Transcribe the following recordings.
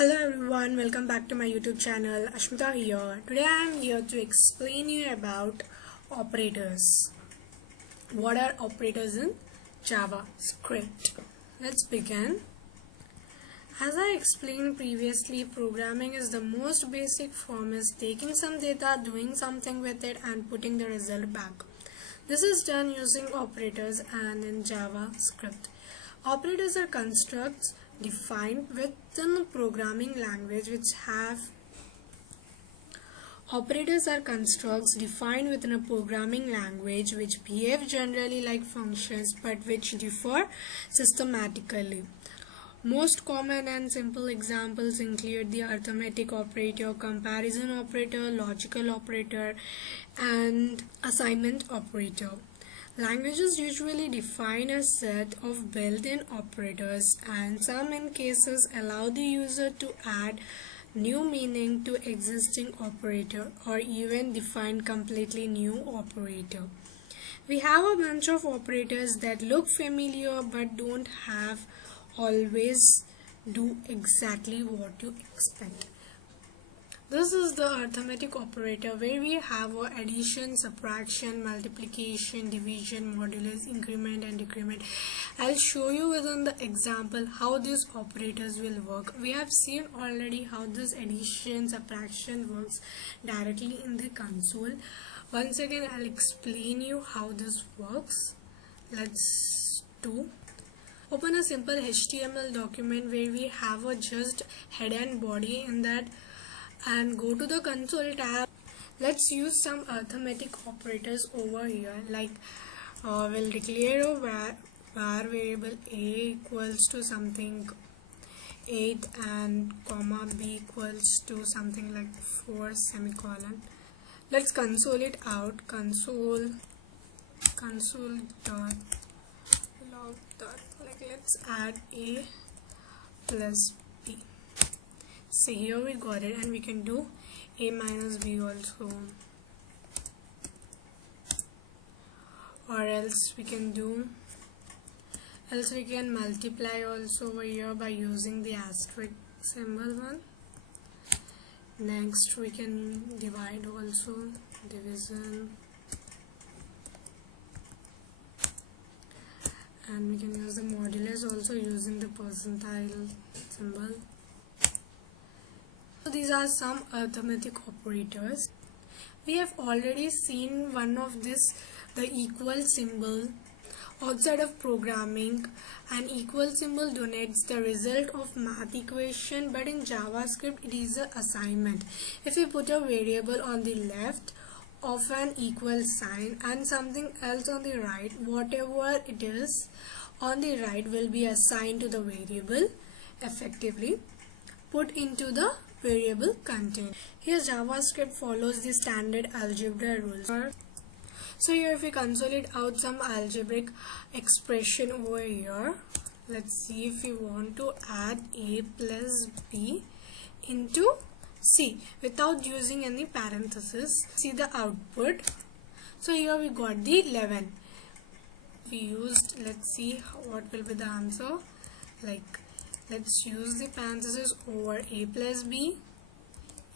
Hello everyone, welcome back to my YouTube channel. Ashmita here. Today I am here to explain you about operators. What are operators in JavaScript? Let's begin. As I explained previously, programming is the most basic form is taking some data, doing something with it and putting the result back. This is done using operators and in JavaScript. Operators are constructs defined within a programming language which have Operators are constructs defined within a programming language which behave generally like functions but which differ systematically. Most common and simple examples include the arithmetic operator, comparison operator, logical operator, and assignment operator. Languages usually define a set of built-in operators, and some in cases allow the user to add new meaning to existing operator or even define completely new operator. We have a bunch of operators that look familiar but don't have always do exactly what you expect. This is the arithmetic operator where we have addition, subtraction, multiplication, division, modulus, increment and decrement. I'll show you within the example how these operators will work. We have seen already how this addition, subtraction works directly in the console. Once again, I'll explain you how this works. Let's do. Open a simple HTML document where we have just head and body in that, and go to the console tab. Let's use some arithmetic operators over here, like we'll declare a var variable a equals to something 8 and comma b equals to something like 4 semicolon. Let's console it out. Console dot log dot, like let's add a plus b. So here we got it, and we can do a minus b also, or else we can multiply also over here by using the asterisk symbol one. Next we can divide also, division, and we can use the modulus also using the percentile symbol. So these are some arithmetic operators. We have already seen one of this, the equal symbol. Outside of programming, an equal symbol denotes the result of math equation, but in JavaScript it is an assignment. If we put a variable on the left of an equal sign and something else on the right, whatever it is on the right will be assigned to the variable, effectively put into the variable content. Here JavaScript follows the standard algebra rules. So here if we console it out some algebraic expression over here, let's see if we want to add a plus b into c without using any parenthesis. See the output. So here we got the 11. We used, let's see what will be the answer. Like let's use the parenthesis over a plus b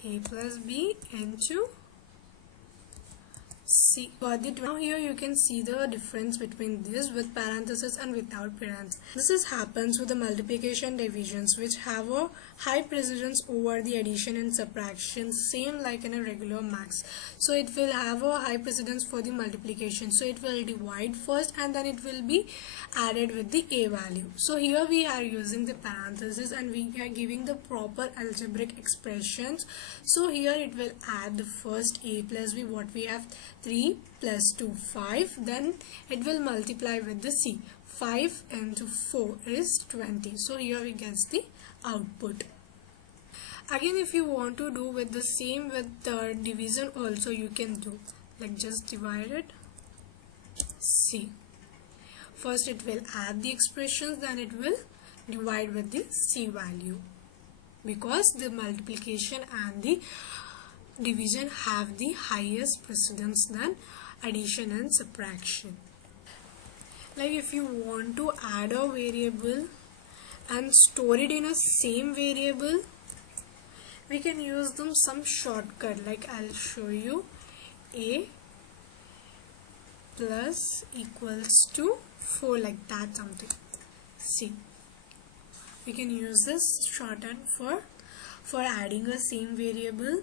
into C. Now here you can see the difference between this with parenthesis and without parenthesis. This happens with the multiplication divisions which have a high precedence over the addition and subtraction, same like in a regular max. So it will have a high precedence for the multiplication. So it will divide first and then it will be added with the a value. So here we are using the parenthesis and we are giving the proper algebraic expressions. So here it will add the first a plus b, what we have 3 plus 2 5, then it will multiply with the c. 5 into 4 is 20. So here we get the output. Again, if you want to do with the same with the division also, you can do, like just divide it, c. First it will add the expressions, then it will divide with the c value, because the multiplication and the division have the highest precedence than addition and subtraction. Like if you want to add a variable and store it in a same variable, we can use them some shortcut, like I'll show you. A plus equals to 4, like that something. See, we can use this shorthand for adding a same variable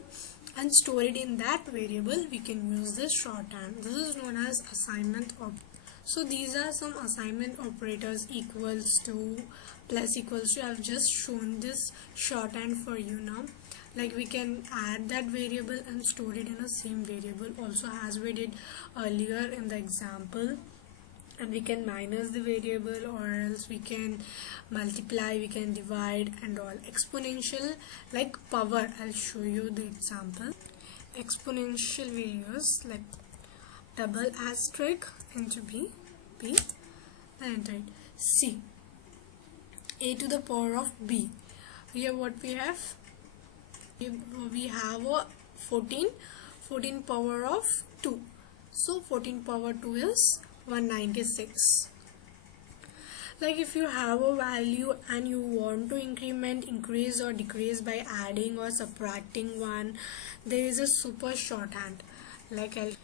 and store it in that variable. We can use this shorthand. This is known as assignment so these are some assignment operators: equals to, plus equals to. I've just shown this shorthand for you now. Like we can add that variable and store it in a same variable also, as we did earlier in the example. And we can minus the variable, or else we can multiply, we can divide and all. Exponential, like power, I'll show you the example. Exponential we'll use like double asterisk into b, and enter it. C, a to the power of b. Here what we have? We have a 14 power of 2. So 14 power 2 is 196. Like if you have a value and you want to increase or decrease by adding or subtracting 1, there is a super shorthand. Like if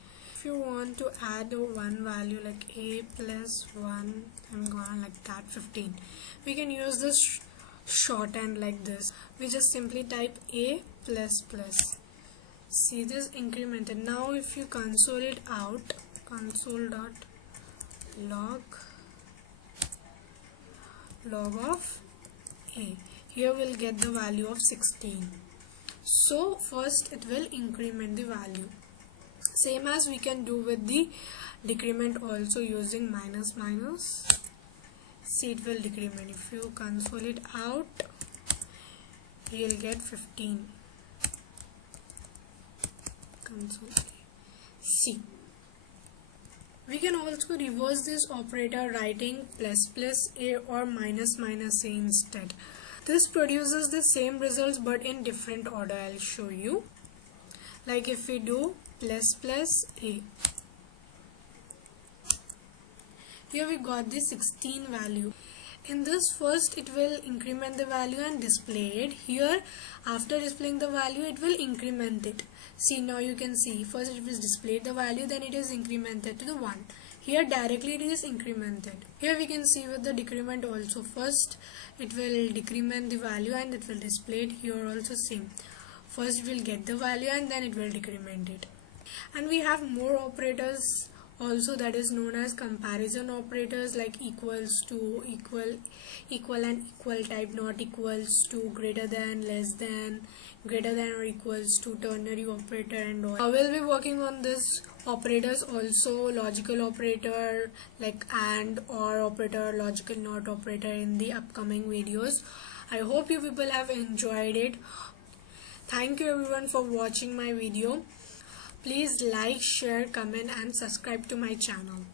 you want to add a 1 value, like a plus 1 and go on like that, 15, we can use this shorthand like this. We just simply type a plus plus. See, this incremented. Now if you console it out, console.log of a, here we'll get the value of 16. So first it will increment the value, same as we can do with the decrement also, using minus. See, it will decrement. If you console it out, you'll get 15. Console C. We can also reverse this operator, writing plus plus a or minus minus a instead. This produces the same results but in different order. I'll show you. Like if we do plus plus a, here we got the 16 value. In this, first it will increment the value and display it. Here, after displaying the value, it will increment it. See, now you can see, first it was displayed the value, then it is incremented to the 1. Here directly it is incremented. Here we can see with the decrement also. First it will decrement the value and it will display it. Here also same. First it will get the value and then it will decrement it. And we have more operators also, that is known as comparison operators, like equals to, equal and equal type, not equals to, greater than, less than, greater than or equals to, ternary operator and all. I will be working on this operators also, logical operator like and, or operator, logical not operator, in the upcoming videos. I hope you people have enjoyed it. Thank you everyone for watching my video. Please like, share, comment and subscribe to my channel.